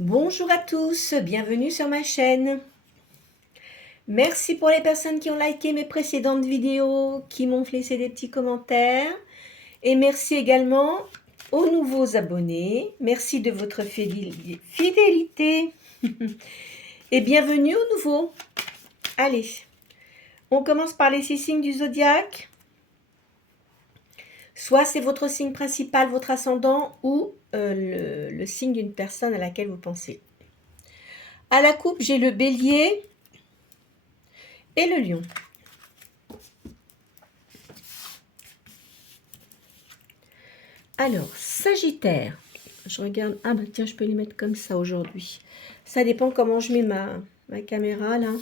Bonjour à tous, bienvenue sur ma chaîne. Merci pour les personnes qui ont liké mes précédentes vidéos, qui m'ont laissé des petits commentaires. Et merci également aux nouveaux abonnés. Merci de votre fidélité. Et bienvenue aux nouveaux. Allez, on commence par les 6 signes du zodiaque. Soit c'est votre signe principal, votre ascendant, ou le signe d'une personne à laquelle vous pensez. À la coupe, j'ai le bélier et le lion. Alors, Sagittaire. Je regarde. Ah bah tiens, je peux les mettre comme ça aujourd'hui. Ça dépend comment je mets ma caméra là.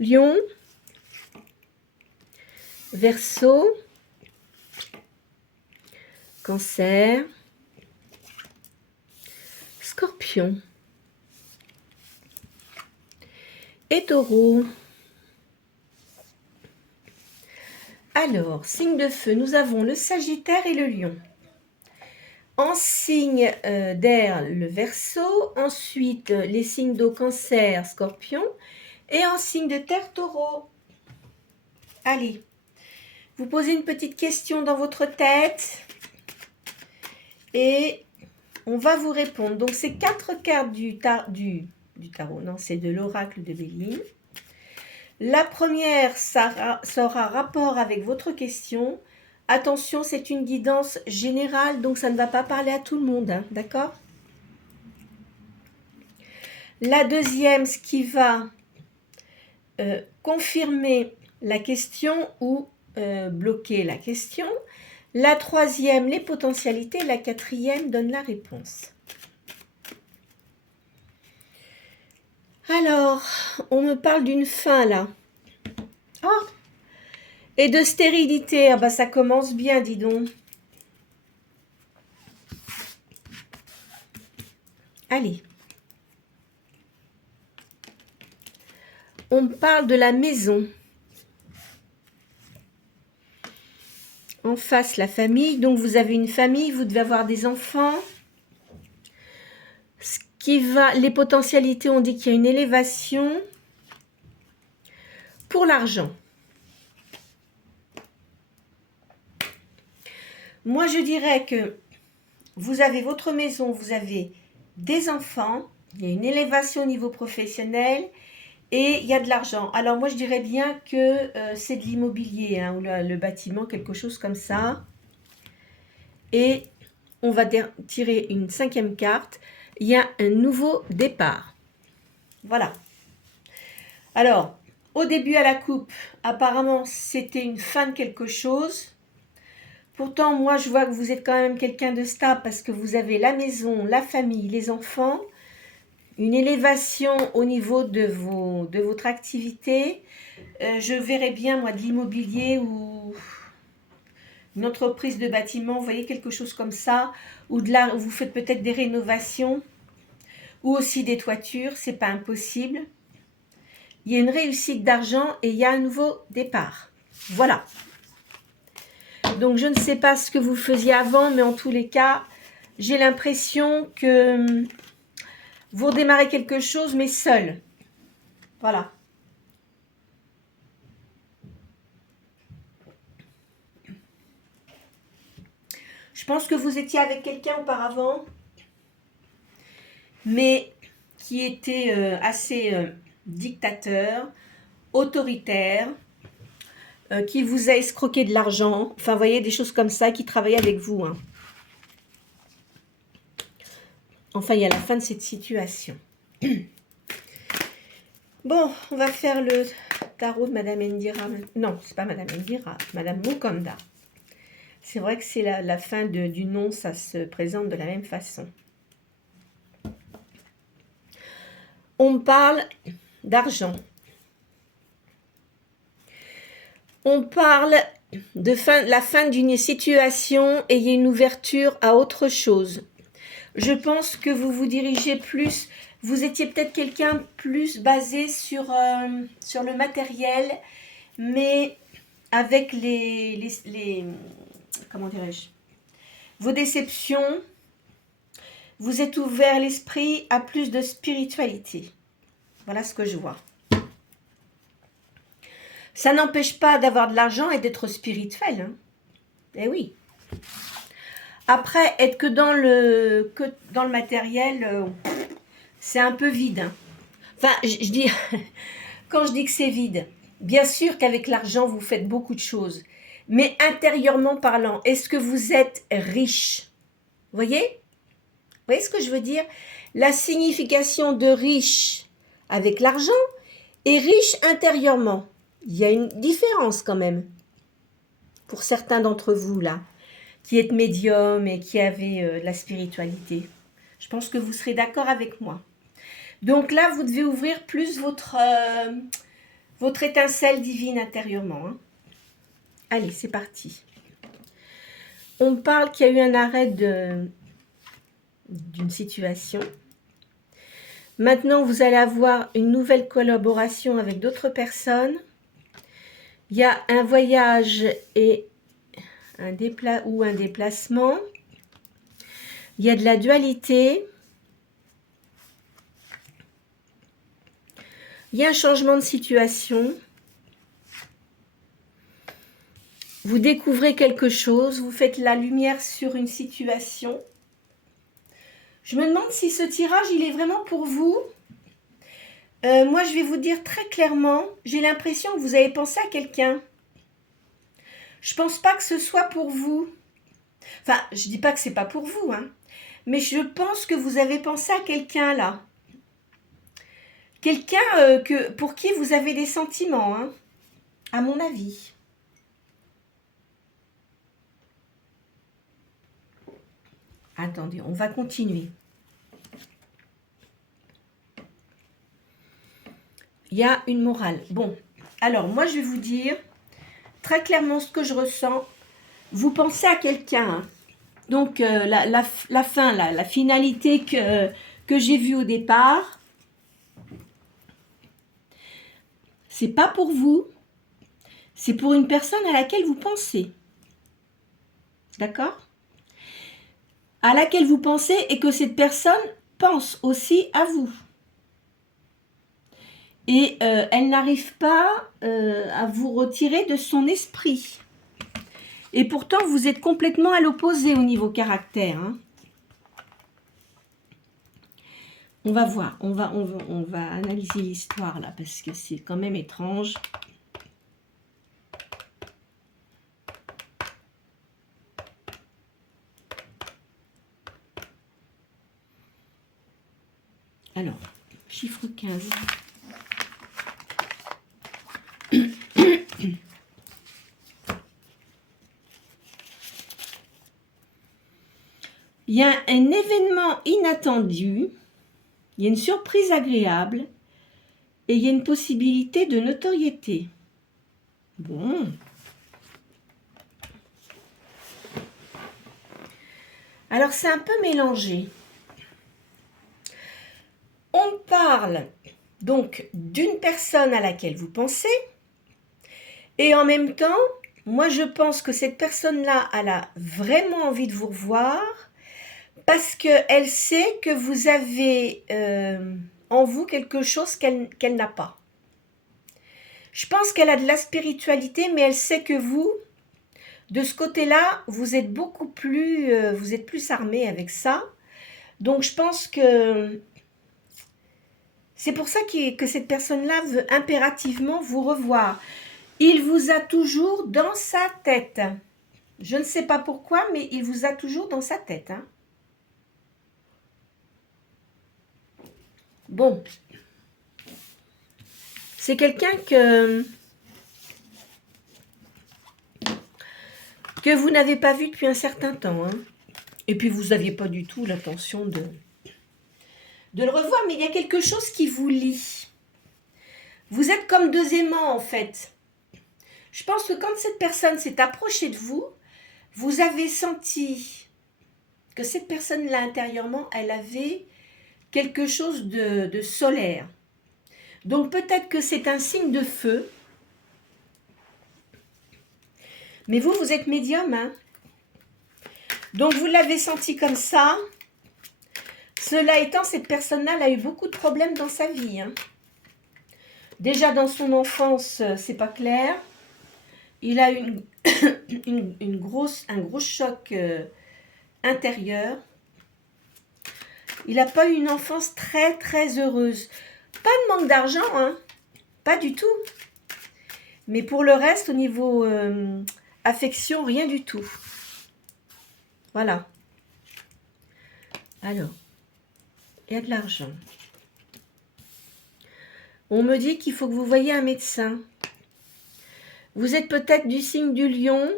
Lion. Verseau. Cancer. Scorpion. Et Taureau. Alors, signe de feu, nous avons le Sagittaire et le Lion. En signe d'air, le Verseau. Ensuite, les signes d'eau, Cancer, Scorpion. Et en signe de terre, Taureau. Allez, vous posez une petite question dans votre tête et on va vous répondre. Donc, c'est 4 cartes du tarot. Non, c'est de l'oracle de Béline. La première, ça aura rapport avec votre question. Attention, c'est une guidance générale, donc ça ne va pas parler à tout le monde, hein, d'accord? La deuxième, ce qui va confirmer la question ou bloquer la question. La troisième, les potentialités. La quatrième donne la réponse. Alors, on me parle d'une fin là. Oh, et de stérilité. Ah bah ça commence bien, dis donc. Allez. On me parle de la maison. En face, la famille. Donc, vous avez une famille, vous devez avoir des enfants. Les potentialités, on dit qu'il y a une élévation pour l'argent. Moi, je dirais que vous avez votre maison, vous avez des enfants, il y a une élévation au niveau professionnel et il y a de l'argent. Alors, moi, je dirais bien que c'est de l'immobilier, hein, ou le bâtiment, quelque chose comme ça. Et on va tirer une 5e carte. Il y a un nouveau départ. Voilà. Alors, au début à la coupe, apparemment, c'était une fin de quelque chose. Pourtant, moi, je vois que vous êtes quand même quelqu'un de stable parce que vous avez la maison, la famille, les enfants, une élévation au niveau de votre activité. Je verrais bien, moi, de l'immobilier ou une entreprise de bâtiment, vous voyez, quelque chose comme ça, ou vous faites peut-être des rénovations, ou aussi des toitures, c'est pas impossible. Il y a une réussite d'argent et il y a un nouveau départ. Voilà. Donc, je ne sais pas ce que vous faisiez avant, mais en tous les cas, j'ai l'impression que vous redémarrez quelque chose, mais seul. Voilà. Je pense que vous étiez avec quelqu'un auparavant, mais qui était assez dictateur, autoritaire, qui vous a escroqué de l'argent. Enfin, vous voyez, des choses comme ça, qui travaillait avec vous. Hein. Enfin, il y a la fin de cette situation. Bon, on va faire le tarot de Madame Indira. Non, c'est pas Madame Indira, Madame Mukanda. C'est vrai que c'est la fin du nom, ça se présente de la même façon. On parle d'argent. On parle de la fin d'une situation et il y a une ouverture à autre chose. Je pense que vous vous dirigez plus, vous étiez peut-être quelqu'un plus basé sur le matériel, mais avec comment dirais-je, vos déceptions, vous êtes ouvert l'esprit à plus de spiritualité. Voilà ce que je vois. Ça n'empêche pas d'avoir de l'argent et d'être spirituel. Hein. Eh oui. Après, être que dans le matériel, c'est un peu vide. Hein. Enfin, je dis, quand je dis que c'est vide, bien sûr qu'avec l'argent, vous faites beaucoup de choses. Mais intérieurement parlant, est-ce que vous êtes riche? Vous voyez ce que je veux dire? La signification de riche avec l'argent et riche intérieurement. Il y a une différence quand même. Pour certains d'entre vous là, qui êtes médium et qui avez de la spiritualité. Je pense que vous serez d'accord avec moi. Donc là, vous devez ouvrir plus votre étincelle divine intérieurement. Hein. Allez, c'est parti. On parle qu'il y a eu un arrêt d'une situation. Maintenant, vous allez avoir une nouvelle collaboration avec d'autres personnes. Il y a un voyage et un déplacement. Il y a de la dualité. Il y a un changement de situation. Vous découvrez quelque chose, vous faites la lumière sur une situation. Je me demande si ce tirage, il est vraiment pour vous. Moi, je vais vous dire très clairement, j'ai l'impression que vous avez pensé à quelqu'un. Je pense pas que ce soit pour vous. Enfin, je dis pas que c'est pas pour vous, hein. Mais je pense que vous avez pensé à quelqu'un là. Quelqu'un pour qui vous avez des sentiments, hein, à mon avis. Attendez, on va continuer. Il y a une morale. Bon, alors moi je vais vous dire très clairement ce que je ressens. Vous pensez à quelqu'un. Hein. Donc la fin, là, la finalité que j'ai vue au départ, c'est pas pour vous, c'est pour une personne à laquelle vous pensez. D'accord ? À laquelle vous pensez et que cette personne pense aussi à vous. Et elle n'arrive pas à vous retirer de son esprit. Et pourtant, vous êtes complètement à l'opposé au niveau caractère. Hein. On va voir, on va analyser l'histoire là, parce que c'est quand même étrange. Alors, chiffre 15. Il y a un événement inattendu, il y a une surprise agréable et il y a une possibilité de notoriété. Bon. Alors, c'est un peu mélangé. On parle donc d'une personne à laquelle vous pensez et en même temps, moi je pense que cette personne-là, elle a vraiment envie de vous revoir parce qu'elle sait que vous avez en vous quelque chose qu'elle n'a pas. Je pense qu'elle a de la spiritualité, mais elle sait que vous, de ce côté-là, vous êtes beaucoup plus, vous êtes plus armé avec ça. Donc je pense que c'est pour ça que cette personne-là veut impérativement vous revoir. Il vous a toujours dans sa tête. Je ne sais pas pourquoi, mais il vous a toujours dans sa tête. Hein. Bon. C'est quelqu'un que vous n'avez pas vu depuis un certain temps. Hein. Et puis vous n'aviez pas du tout l'intention de le revoir, mais il y a quelque chose qui vous lie. Vous êtes comme deux aimants en fait. Je pense que quand cette personne s'est approchée de vous, vous avez senti que cette personne-là intérieurement, elle avait quelque chose de solaire. Donc peut-être que c'est un signe de feu. Mais vous, vous êtes médium. Hein. Donc vous l'avez senti comme ça. Cela étant, cette personne-là elle a eu beaucoup de problèmes dans sa vie. Hein. Déjà dans son enfance, c'est pas clair. Il a eu un gros choc intérieur. Il n'a pas eu une enfance très très heureuse. Pas de manque d'argent, hein. Pas du tout. Mais pour le reste, au niveau affection, rien du tout. Voilà. Alors, il y a de l'argent. On me dit qu'il faut que vous voyiez un médecin. Vous êtes peut-être du signe du lion.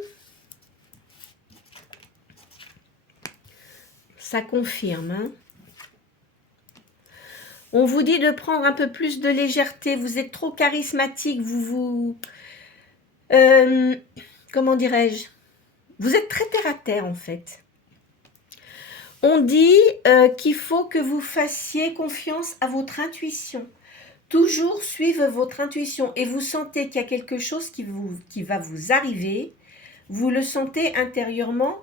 Ça confirme. Hein. On vous dit de prendre un peu plus de légèreté. Vous êtes trop charismatique. Comment dirais-je? Vous êtes très terre à terre en fait. On dit qu'il faut que vous fassiez confiance à votre intuition. Toujours suivre votre intuition et vous sentez qu'il y a quelque chose qui va vous arriver. Vous le sentez intérieurement.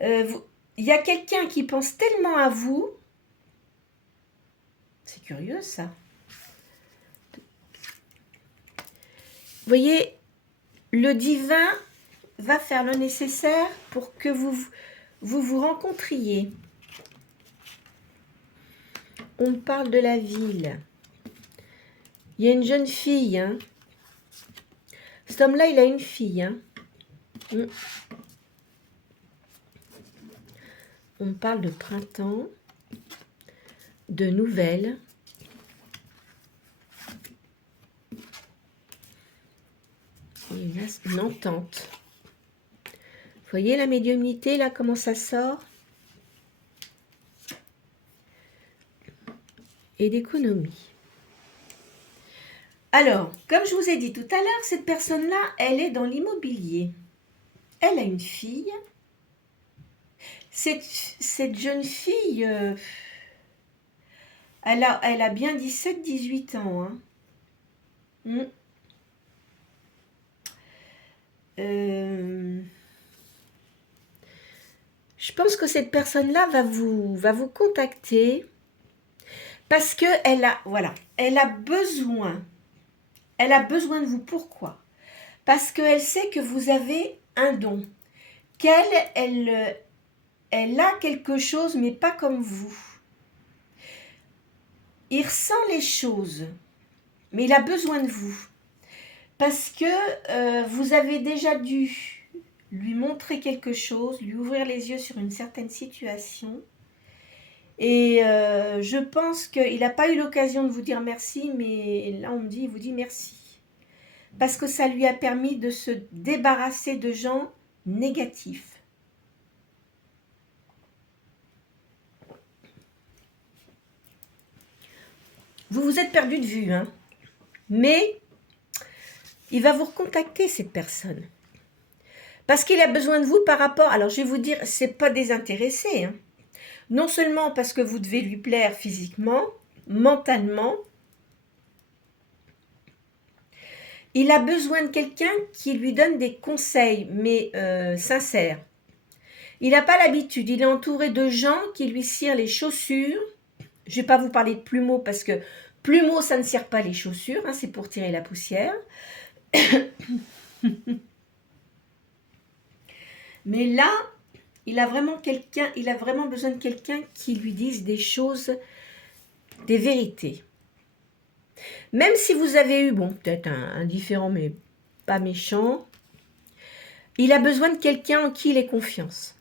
Il y a quelqu'un qui pense tellement à vous. C'est curieux ça. Vous voyez, le divin va faire le nécessaire pour que vous rencontriez. On parle de la ville. Il y a une jeune fille. Hein. Cet homme-là, il a une fille. Hein. On parle de printemps, de nouvelles. Et une entente. Vous voyez la médiumnité, là, comment ça sort? Et d'économie. Alors, comme je vous ai dit tout à l'heure, cette personne-là, elle est dans l'immobilier. Elle a une fille. Cette jeune fille, elle a bien 17-18 ans. Hein. Je pense que cette personne-là va vous contacter parce que elle a besoin de vous. Pourquoi? Parce qu'elle sait que vous avez un don, elle a quelque chose, mais pas comme vous. Il ressent les choses, mais il a besoin de vous. Parce que vous avez déjà dû lui montrer quelque chose, lui ouvrir les yeux sur une certaine situation. Et je pense qu'il n'a pas eu l'occasion de vous dire merci, mais là on me dit, il vous dit merci. Parce que ça lui a permis de se débarrasser de gens négatifs. Vous vous êtes perdu de vue, hein. Mais il va vous recontacter, cette personne. Parce qu'il a besoin de vous par rapport... Alors, je vais vous dire, c'est pas désintéressé. Hein. Non seulement parce que vous devez lui plaire physiquement, mentalement. Il a besoin de quelqu'un qui lui donne des conseils, mais sincères. Il n'a pas l'habitude. Il est entouré de gens qui lui cirent les chaussures. Je ne vais pas vous parler de plumeaux parce que plumeaux, ça ne cire pas les chaussures. Hein, c'est pour tirer la poussière. Mais là, il a vraiment besoin de quelqu'un qui lui dise des choses, des vérités. Même si vous avez eu, bon, peut-être un différent, mais pas méchant, il a besoin de quelqu'un en qui il ait confiance.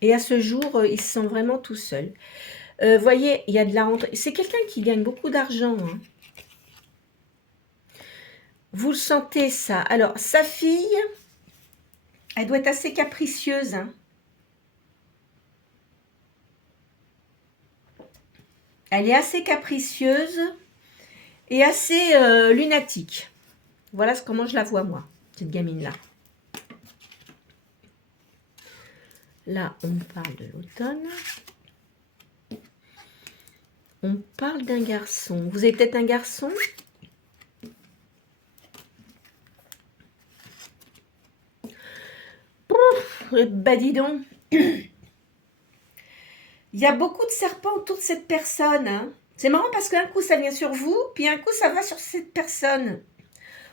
Et à ce jour, il se sent vraiment tout seul. Voyez, il y a de la rentrée. C'est quelqu'un qui gagne beaucoup d'argent. Hein. Vous le sentez, ça. Alors, sa fille, elle doit être assez capricieuse. Hein. Elle est assez capricieuse et assez lunatique. Voilà comment je la vois, moi, cette gamine-là. Là, on parle de l'automne. On parle d'un garçon. Vous avez peut-être un garçon? Bah dis donc. Il Il y a beaucoup de serpents autour de cette personne. Hein. C'est marrant parce qu'un coup, ça vient sur vous, puis un coup, ça va sur cette personne.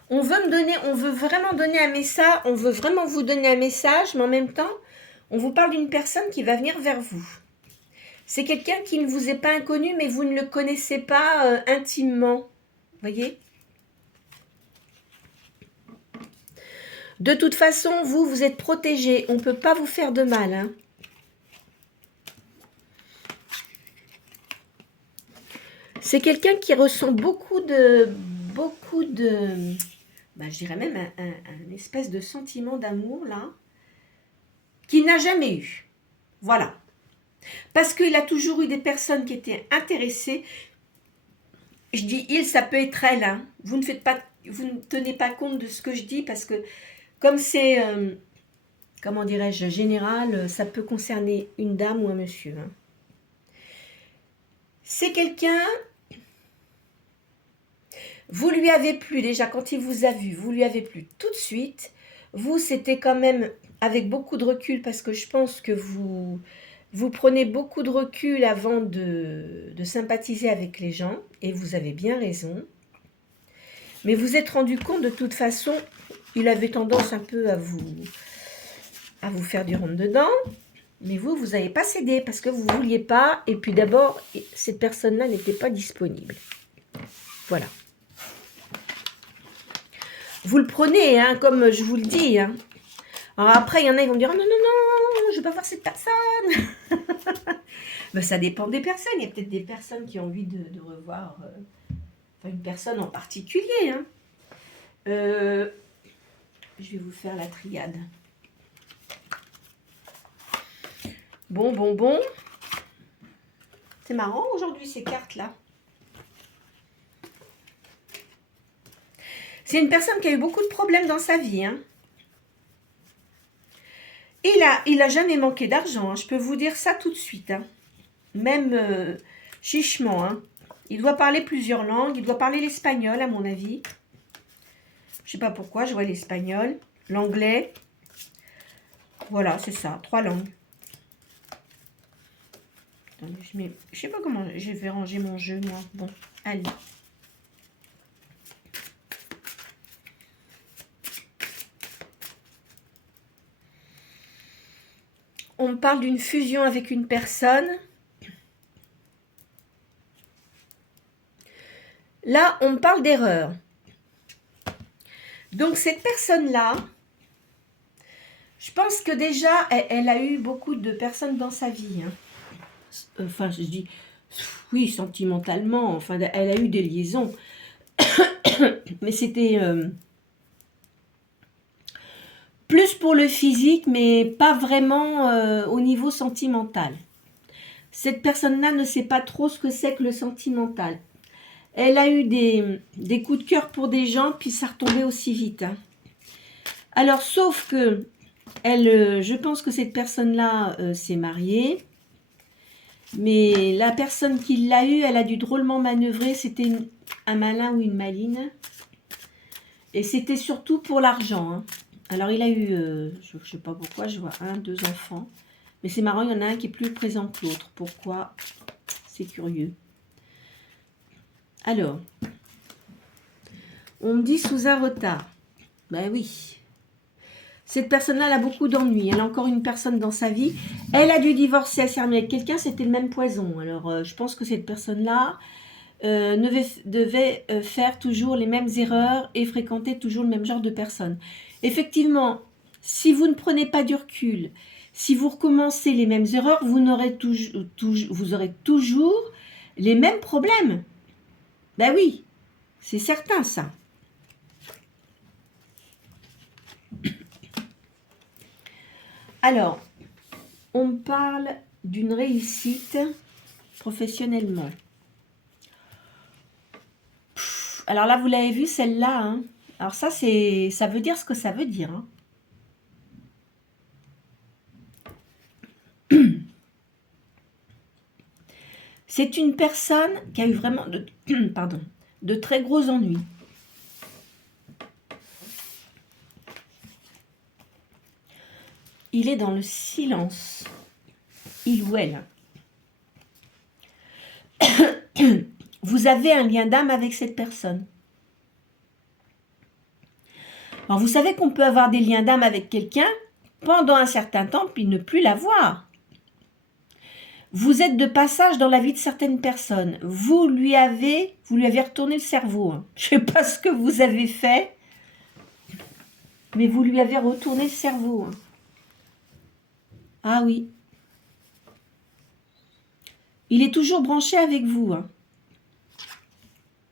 On veut vraiment donner un message, on veut vraiment vous donner un message, mais en même temps, on vous parle d'une personne qui va venir vers vous. C'est quelqu'un qui ne vous est pas inconnu, mais vous ne le connaissez pas intimement. Voyez ? De toute façon, vous êtes protégé. On ne peut pas vous faire de mal. Hein. C'est quelqu'un qui ressent beaucoup de je dirais même un espèce de sentiment d'amour, là, qu'il n'a jamais eu. Voilà. Parce qu'il a toujours eu des personnes qui étaient intéressées. Je dis il, ça peut être elle. Hein. Vous ne tenez pas compte de ce que je dis parce que comme c'est, comment dirais-je, général, ça peut concerner une dame ou un monsieur. Hein. C'est quelqu'un, vous lui avez plu déjà quand il vous a vu, vous lui avez plu tout de suite. Vous, c'était quand même avec beaucoup de recul parce que je pense que vous prenez beaucoup de recul avant de sympathiser avec les gens et vous avez bien raison. Mais vous êtes rendu compte de toute façon, il avait tendance un peu à vous faire du rentre-dedans. Mais vous n'avez pas cédé parce que vous ne vouliez pas. Et puis d'abord, cette personne-là n'était pas disponible. Voilà. Vous le prenez, hein, comme je vous le dis. Hein. Alors après, il y en a, ils vont me dire, oh, non, non, non, je ne veux pas voir cette personne. Mais ça dépend des personnes. Il y a peut-être des personnes qui ont envie de revoir une personne en particulier. Hein. Je vais vous faire la triade. Bon. C'est marrant aujourd'hui ces cartes-là. C'est une personne qui a eu beaucoup de problèmes dans sa vie. Hein. Il a jamais manqué d'argent. Hein. Je peux vous dire ça tout de suite. Hein. Même chichement. Hein. Il doit parler plusieurs langues. Il doit parler l'espagnol, à mon avis. Je sais pas pourquoi, je vois l'espagnol, l'anglais. Voilà, c'est ça, 3 langues. Attendez, je sais pas comment je vais ranger mon jeu, moi. Bon, allez. On me parle d'une fusion avec une personne. Là, on me parle d'erreur. Donc, cette personne-là, je pense que déjà, elle a eu beaucoup de personnes dans sa vie. Hein. Enfin, je dis, oui, sentimentalement, enfin, elle a eu des liaisons. Mais c'était plus pour le physique, mais pas vraiment au niveau sentimental. Cette personne-là ne sait pas trop ce que c'est que le sentimental. Elle a eu des coups de cœur pour des gens, puis ça retombait aussi vite. Hein. Alors, sauf que, je pense que cette personne-là s'est mariée, mais la personne qui l'a eu, elle a dû drôlement manœuvrer, c'était un malin ou une maline. Et c'était surtout pour l'argent. Hein. Alors, il a eu, je ne sais pas pourquoi, je vois 1, 2 enfants. Mais c'est marrant, il y en a un qui est plus présent que l'autre. Pourquoi? C'est curieux. Alors, on me dit sous un retard. Ben oui. Cette personne-là, elle a beaucoup d'ennuis. Elle a encore une personne dans sa vie. Elle a dû divorcer, elle s'est remise avec quelqu'un, c'était le même poison. Alors, je pense que cette personne-là devait faire toujours les mêmes erreurs et fréquenter toujours le même genre de personnes. Effectivement, si vous ne prenez pas du recul, si vous recommencez les mêmes erreurs, vous aurez toujours les mêmes problèmes. Ben oui, c'est certain ça. Alors, on me parle d'une réussite professionnellement. Alors là, vous l'avez vu, celle-là. Hein. Alors ça veut dire ce que ça veut dire. Hein. C'est une personne qui a eu vraiment de très gros ennuis. Il est dans le silence. Il ou elle. vous avez un lien d'âme avec cette personne. Alors, vous savez qu'on peut avoir des liens d'âme avec quelqu'un pendant un certain temps, puis ne plus la voir. Vous êtes de passage dans la vie de certaines personnes. Vous lui avez retourné le cerveau. Je ne sais pas ce que vous avez fait, mais vous lui avez retourné le cerveau. Ah oui. Il est toujours branché avec vous.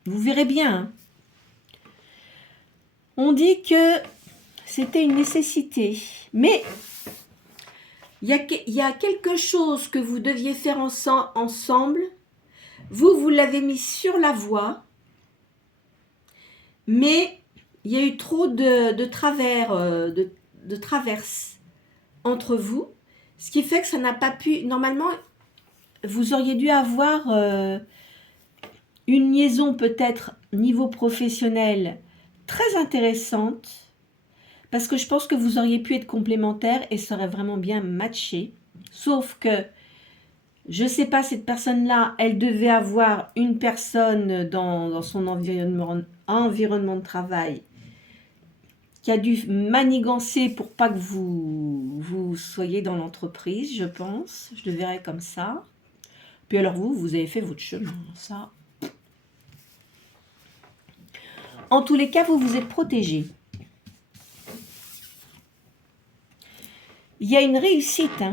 Vous verrez bien. On dit que c'était une nécessité. Mais il y a quelque chose que vous deviez faire ensemble. Vous l'avez mis sur la voie. Mais il y a eu trop de travers, de traverses entre vous. Ce qui fait que ça n'a pas pu... Normalement, vous auriez dû avoir une liaison peut-être niveau professionnel très intéressante. Parce que je pense que vous auriez pu être complémentaires et ça aurait vraiment bien matché. Sauf que, je ne sais pas, cette personne-là, elle devait avoir une personne dans son environnement de travail qui a dû manigancer pour pas que vous soyez dans l'entreprise, je pense. Je le verrais comme ça. Puis alors vous avez fait votre chemin, ça. En tous les cas, vous vous êtes protégé. Il y a une réussite.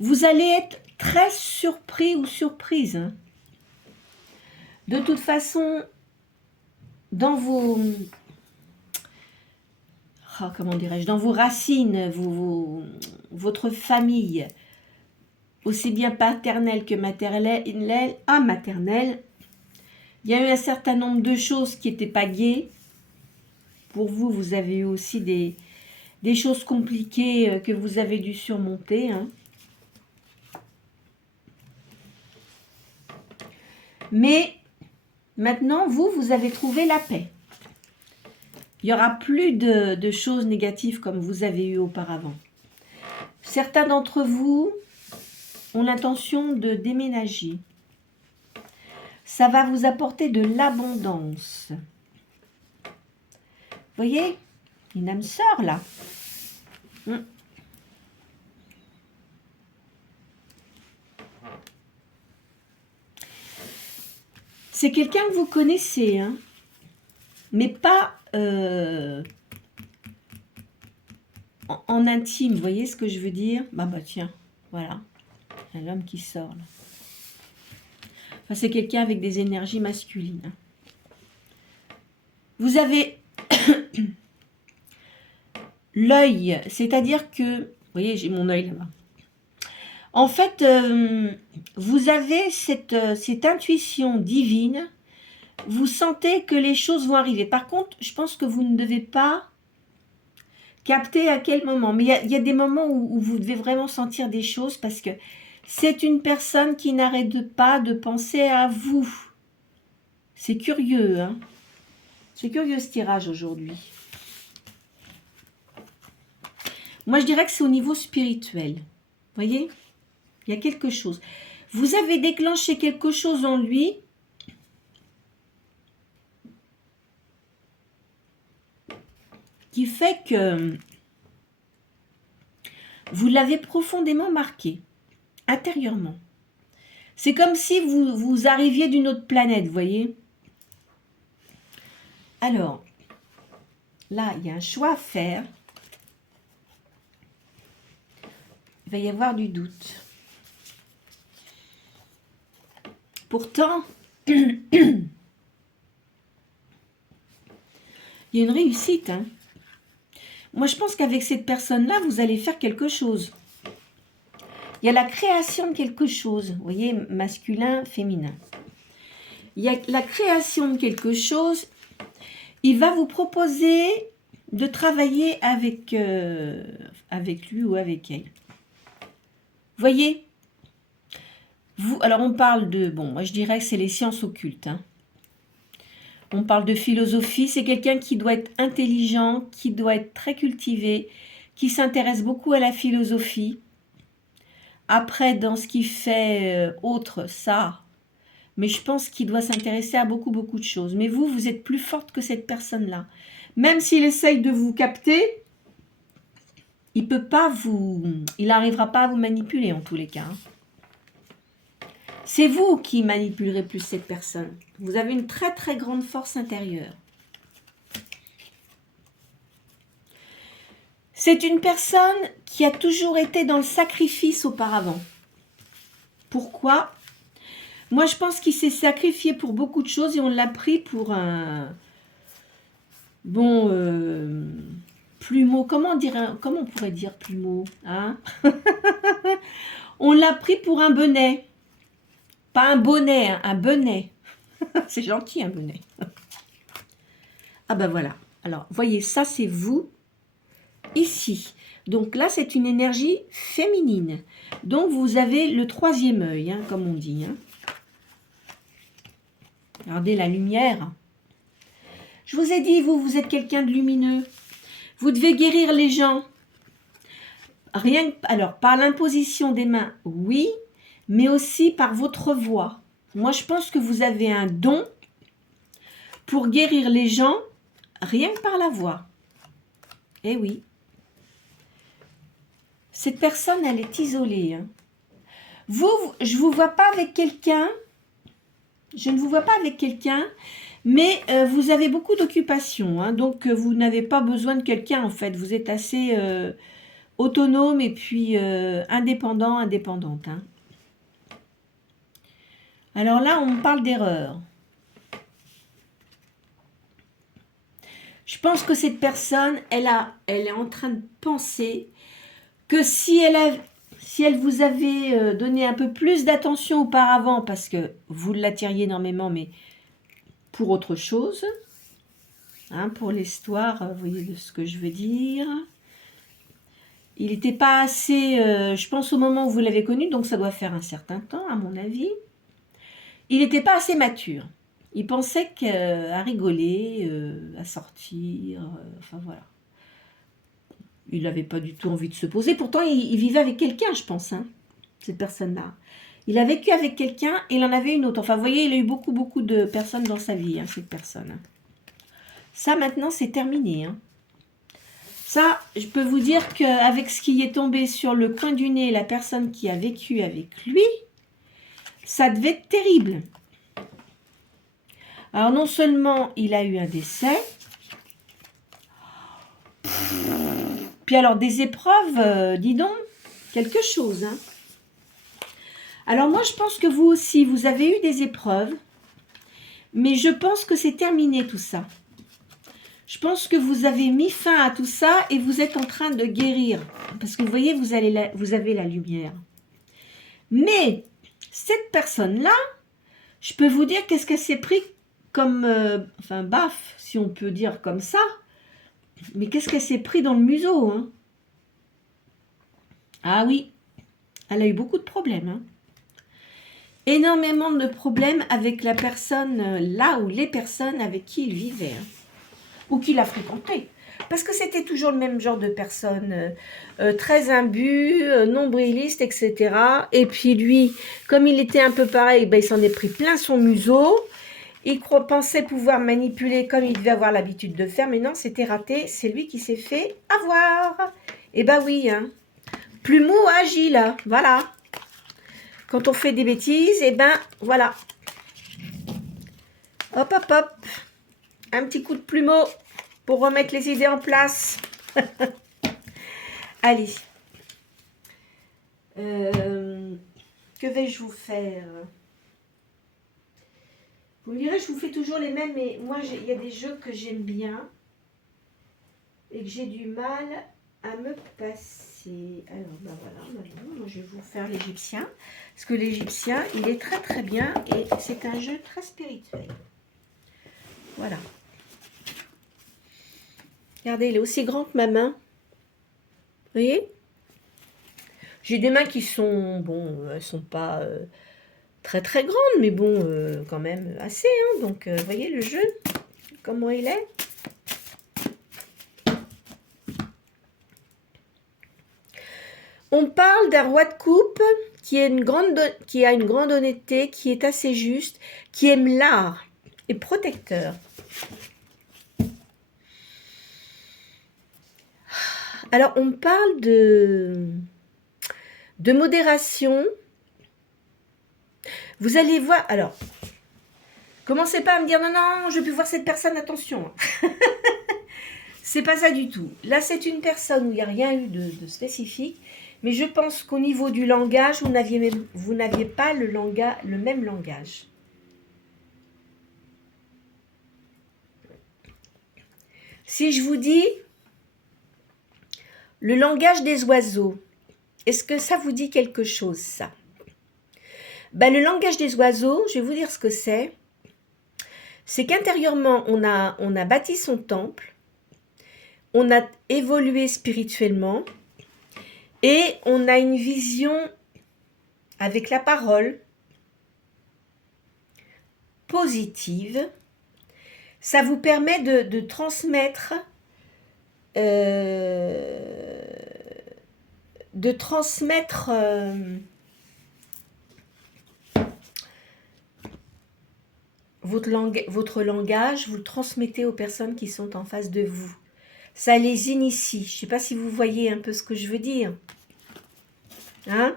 Vous allez être très surpris ou surprise. De toute façon, dans vos... comment dirais-je, dans vos racines, votre famille, aussi bien paternelle que maternelle, il y a eu un certain nombre de choses qui n'étaient pas gaies. Pour vous, vous avez eu aussi des choses compliquées que vous avez dû surmonter. Mais maintenant, vous avez trouvé la paix. Il n'y aura plus de choses négatives comme vous avez eu auparavant. Certains d'entre vous ont l'intention de déménager. Ça va vous apporter de l'abondance. Vous voyez, une âme sœur là. C'est quelqu'un que vous connaissez, mais pas en intime. Vous voyez ce que je veux dire? Bah tiens, voilà, il y a l'homme qui sort là. Enfin, c'est quelqu'un avec des énergies masculines. Vous avez l'œil, c'est-à-dire que, vous voyez, j'ai mon œil là-bas. En fait, vous avez cette intuition divine. Vous sentez que les choses vont arriver. Par contre, je pense que vous ne devez pas capter à quel moment. Mais il y a des moments où vous devez vraiment sentir des choses parce que c'est une personne qui n'arrête pas de penser à vous. C'est curieux, C'est curieux ce tirage aujourd'hui. Moi, je dirais que c'est au niveau spirituel. Vous voyez? Il y a quelque chose. Vous avez déclenché quelque chose en lui qui fait que vous l'avez profondément marqué, intérieurement. C'est comme si vous arriviez d'une autre planète, vous voyez? Alors, là, il y a un choix à faire. Il va y avoir du doute. Pourtant, il y a une réussite. Moi, je pense qu'avec cette personne-là, vous allez faire quelque chose. Il y a la création de quelque chose. Vous voyez, masculin, féminin. Il y a la création de quelque chose. Il va vous proposer de travailler avec lui ou avec elle. Vous voyez? Alors, on parle de... Bon, moi, je dirais que c'est les sciences occultes. On parle de philosophie. C'est quelqu'un qui doit être intelligent, qui doit être très cultivé, qui s'intéresse beaucoup à la philosophie, Après, dans ce qu'il fait autre, ça, mais je pense qu'il doit s'intéresser à beaucoup, beaucoup de choses. Mais vous, vous êtes plus forte que cette personne-là. Même s'il essaye de vous capter, il peut pas vous... Il n'arrivera pas à vous manipuler en tous les cas. C'est vous qui manipulerez plus cette personne. Vous avez une très, très grande force intérieure. C'est une personne qui a toujours été dans le sacrifice auparavant. Pourquoi ? Moi, je pense qu'il s'est sacrifié pour beaucoup de choses et on l'a pris pour un... Bon, plumeau. Comment on pourrait dire plumeau, hein? On l'a pris pour un bonnet. Pas un bonnet, hein, un bonnet. C'est gentil, un bonnet. Ah ben voilà. Alors, voyez, ça, c'est vous, ici. Donc là, c'est une énergie féminine. Donc, vous avez le troisième œil, hein, comme on dit. Hein. Regardez la lumière. Je vous ai dit, vous êtes quelqu'un de lumineux. Vous devez guérir les gens. Rien que, alors, par l'imposition des mains, oui, mais aussi par votre voix. Moi, je pense que vous avez un don pour guérir les gens, rien que par la voix. Eh oui. Cette personne, elle est isolée. Hein. Vous, je ne vous vois pas avec quelqu'un. Je ne vous vois pas avec quelqu'un, mais vous avez beaucoup d'occupations. Hein, donc, vous n'avez pas besoin de quelqu'un, en fait. Vous êtes assez autonome et puis indépendante. Hein. Alors là, on me parle d'erreur. Je pense que cette personne, elle est en train de penser que si elle vous avait donné un peu plus d'attention auparavant, parce que vous l'attiriez énormément, mais pour autre chose, hein, pour l'histoire, vous voyez de ce que je veux dire. Il n'était pas assez, je pense au moment où vous l'avez connu, donc ça doit faire un certain temps, à mon avis. Il n'était pas assez mature. Il pensait qu'à rigoler, à sortir, enfin voilà. Il n'avait pas du tout envie de se poser. Pourtant, il vivait avec quelqu'un, je pense, hein, cette personne-là. Il a vécu avec quelqu'un et il en avait une autre. Enfin, vous voyez, il a eu beaucoup, beaucoup de personnes dans sa vie, hein, cette personne. Ça, maintenant, c'est terminé. Hein. Ça, je peux vous dire qu'avec ce qui est tombé sur le coin du nez, la personne qui a vécu avec lui, ça devait être terrible. Alors, non seulement il a eu un décès, puis alors des épreuves, dis donc, quelque chose. Hein. Alors moi, je pense que vous aussi, vous avez eu des épreuves, mais je pense que c'est terminé tout ça. Je pense que vous avez mis fin à tout ça et vous êtes en train de guérir. Parce que vous voyez, vous avez la lumière. Mais cette personne-là, je peux vous dire qu'est-ce qu'elle s'est pris comme, enfin, baf, si on peut dire comme ça. Mais qu'est-ce qu'elle s'est pris dans le museau, hein? Ah oui, elle a eu beaucoup de problèmes. Hein. Énormément de problèmes avec la personne, là ou les personnes avec qui il vivait. Hein. Ou qu'il a fréquenté. Parce que c'était toujours le même genre de personne, très imbu, nombriliste, etc. Et puis lui, comme il était un peu pareil, ben, il s'en est pris plein son museau. Il pensait pouvoir manipuler comme il devait avoir l'habitude de faire, mais non, c'était raté. C'est lui qui s'est fait avoir. Et ben oui, hein. Plumeau agit là, voilà. Quand on fait des bêtises, et ben voilà. Hop, hop, hop. Un petit coup de plumeau pour remettre les idées en place. Allez. Que vais-je vous faire? Vous me direz, je vous fais toujours les mêmes, mais moi, il y a des jeux que j'aime bien et que j'ai du mal à me passer. Alors, ben voilà, maintenant, moi, je vais vous faire l'égyptien. Parce que l'égyptien, il est très, très bien et c'est un jeu très spirituel. Voilà. Regardez, il est aussi grand que ma main. Vous voyez? J'ai des mains qui sont, bon, elles sont pas très très grandes, mais bon, quand même assez. Hein, donc, vous voyez le jeu, comment il est? On parle d'un roi de coupe qui a une grande honnêteté, qui est assez juste, qui aime l'art et protecteur. Alors, on parle de modération. Vous allez voir, alors, commencez pas à me dire non, non, je veux plus voir cette personne, attention. C'est pas ça du tout. Là, c'est une personne où il n'y a rien eu de spécifique, mais je pense qu'au niveau du langage, vous n'aviez pas le même langage. Si je vous dis le langage des oiseaux, est-ce que ça vous dit quelque chose, ça? Ben, le langage des oiseaux, je vais vous dire ce que c'est. C'est qu'intérieurement, on a bâti son temple, on a évolué spirituellement et on a une vision avec la parole positive. Ça vous permet de transmettre votre langage, vous le transmettez aux personnes qui sont en face de vous. Ça les initie. Je ne sais pas si vous voyez un peu ce que je veux dire. Hein?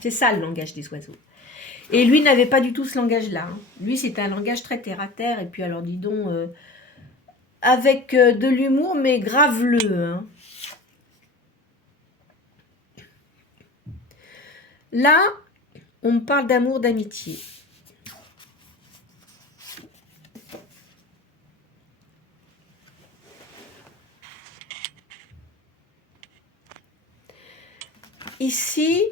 C'est ça le langage des oiseaux. Et lui n'avait pas du tout ce langage-là. Hein. Lui, c'était un langage très terre-à-terre. Et puis alors, dis donc, avec de l'humour, mais graveleux. Hein. Là, on me parle d'amour, d'amitié. Ici,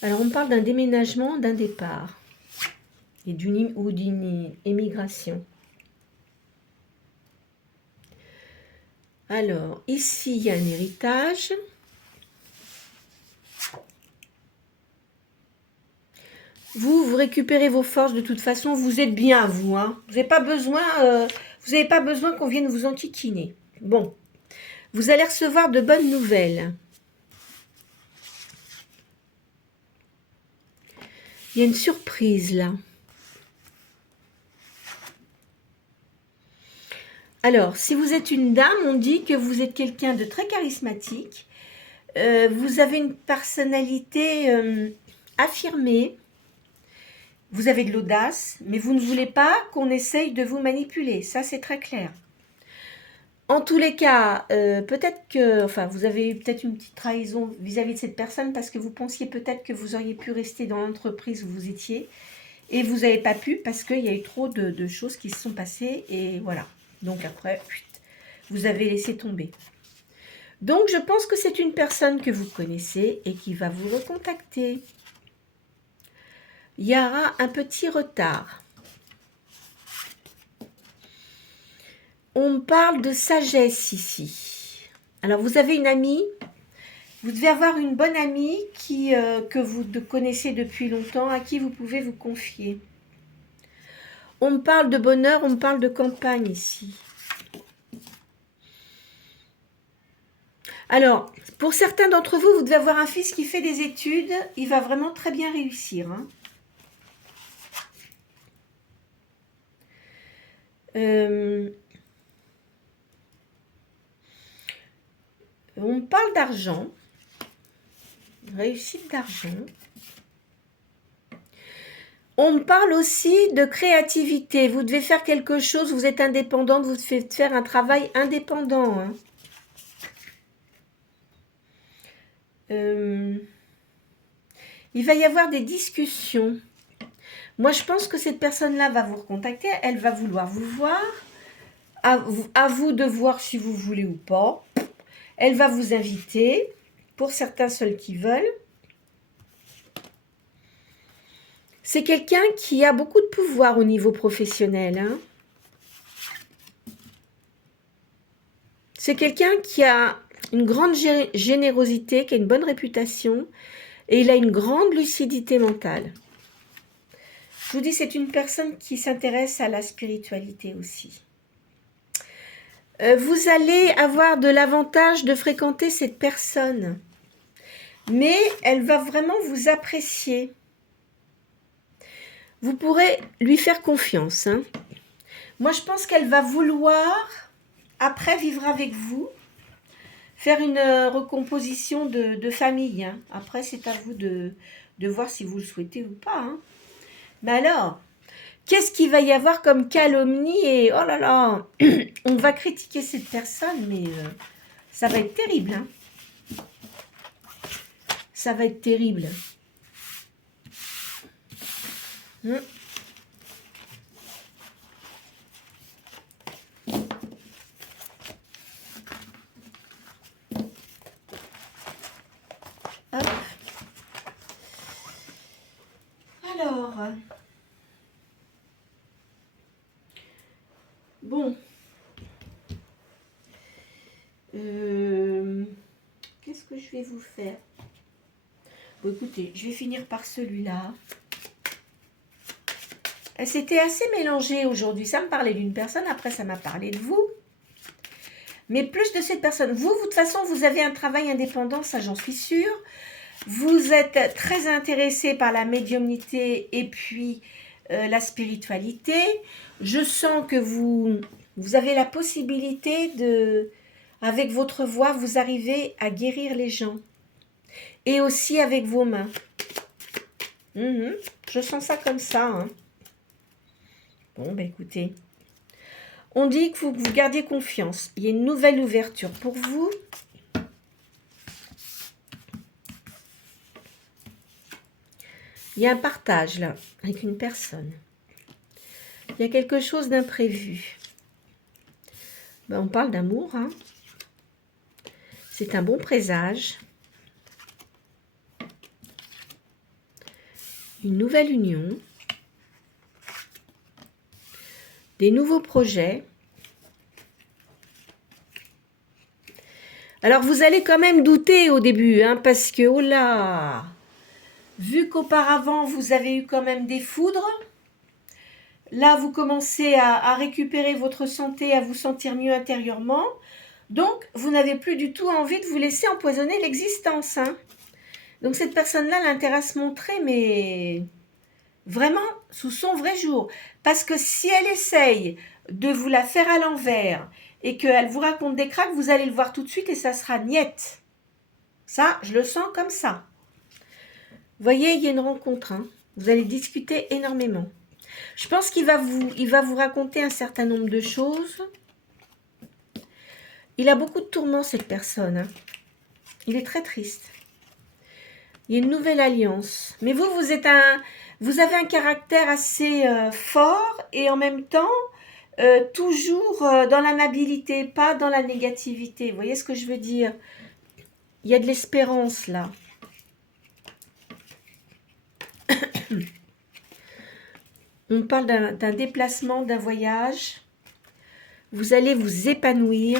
alors on parle d'un déménagement, d'un départ et d'une émigration. Alors, ici, il y a un héritage. Vous récupérez vos forces de toute façon, vous êtes bien, vous. Hein. Vous n'avez pas besoin qu'on vienne vous enquiquiner. Bon, vous allez recevoir de bonnes nouvelles. Il y a une surprise là. Alors, si vous êtes une dame, on dit que vous êtes quelqu'un de très charismatique. Vous avez une personnalité affirmée. Vous avez de l'audace, mais vous ne voulez pas qu'on essaye de vous manipuler. Ça, c'est très clair. En tous les cas, peut-être que, enfin, vous avez eu peut-être une petite trahison vis-à-vis de cette personne parce que vous pensiez peut-être que vous auriez pu rester dans l'entreprise où vous étiez et vous n'avez pas pu parce qu'il y a eu trop de choses qui se sont passées et voilà. Donc après, vous avez laissé tomber. Donc, je pense que c'est une personne que vous connaissez et qui va vous recontacter. Il y aura un petit retard. On parle de sagesse ici. Alors, vous avez une amie. Vous devez avoir une bonne amie que vous connaissez depuis longtemps, à qui vous pouvez vous confier. On me parle de bonheur, on me parle de campagne ici. Alors, pour certains d'entre vous, vous devez avoir un fils qui fait des études. Il va vraiment très bien réussir. Hein. On parle d'argent. Réussite d'argent. On me parle aussi de créativité. Vous devez faire quelque chose, vous êtes indépendante, vous devez faire un travail indépendant. Hein. Il va y avoir des discussions. Moi, je pense que cette personne-là va vous recontacter. Elle va vouloir vous voir. À vous de voir si vous voulez ou pas. Elle va vous inviter. Pour certains seuls qui veulent. C'est quelqu'un qui a beaucoup de pouvoir au niveau professionnel. Hein. C'est quelqu'un qui a une grande générosité, qui a une bonne réputation et il a une grande lucidité mentale. Je vous dis, c'est une personne qui s'intéresse à la spiritualité aussi. Vous allez avoir de l'avantage de fréquenter cette personne. Mais elle va vraiment vous apprécier. Vous pourrez lui faire confiance. Hein. Moi, je pense qu'elle va vouloir, après, vivre avec vous, faire une recomposition de famille. Hein. Après, c'est à vous de voir si vous le souhaitez ou pas. Hein. Mais alors, qu'est-ce qu'il va y avoir comme calomnie et oh là là, on va critiquer cette personne, mais ça va être terrible. Hein. Ça va être terrible. Hop. Alors, bon, qu'est-ce que je vais vous faire? Bon, écoutez, je vais finir par celui-là. C'était assez mélangé aujourd'hui. Ça me parlait d'une personne, après ça m'a parlé de vous. Mais plus de cette personne. Vous, de toute façon, vous avez un travail indépendant, ça j'en suis sûre. Vous êtes très intéressé par la médiumnité et puis la spiritualité. Je sens que vous avez la possibilité de, avec votre voix, vous arrivez à guérir les gens. Et aussi avec vos mains. Je sens ça comme ça. Hein. Bon, ben écoutez. On dit que vous gardiez confiance. Il y a une nouvelle ouverture pour vous. Il y a un partage là, avec une personne. Il y a quelque chose d'imprévu. Ben, on parle d'amour. Hein. C'est un bon présage. Une nouvelle union. Des nouveaux projets. Alors, vous allez quand même douter au début, hein, parce que, oh là, vu qu'auparavant, vous avez eu quand même des foudres, là, vous commencez à récupérer votre santé, à vous sentir mieux intérieurement. Donc, vous n'avez plus du tout envie de vous laisser empoisonner l'existence. Hein. Donc, cette personne-là a l'intérêt à se montrer, mais vraiment sous son vrai jour. Parce que si elle essaye de vous la faire à l'envers et qu'elle vous raconte des cracks, vous allez le voir tout de suite et ça sera niette. Ça, je le sens comme ça. Vous voyez, il y a une rencontre. Hein. Vous allez discuter énormément. Je pense qu'il va vous raconter un certain nombre de choses. Il a beaucoup de tourments, cette personne. Hein. Il est très triste. Il y a une nouvelle alliance. Mais vous avez un caractère assez fort et en même temps, toujours dans l'amabilité, pas dans la négativité. Vous voyez ce que je veux dire? Il y a de l'espérance là. On parle d'un déplacement, d'un voyage. Vous allez vous épanouir.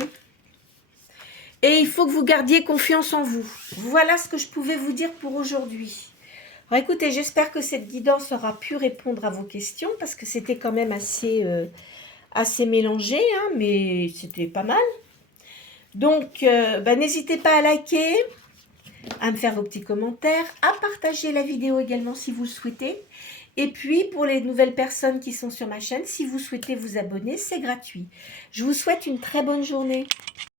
Et il faut que vous gardiez confiance en vous. Voilà ce que je pouvais vous dire pour aujourd'hui. Alors écoutez, j'espère que cette guidance aura pu répondre à vos questions parce que c'était quand même assez mélangé, hein, mais c'était pas mal. Donc, n'hésitez pas à liker, à me faire vos petits commentaires, à partager la vidéo également si vous le souhaitez. Et puis, pour les nouvelles personnes qui sont sur ma chaîne, si vous souhaitez vous abonner, c'est gratuit. Je vous souhaite une très bonne journée.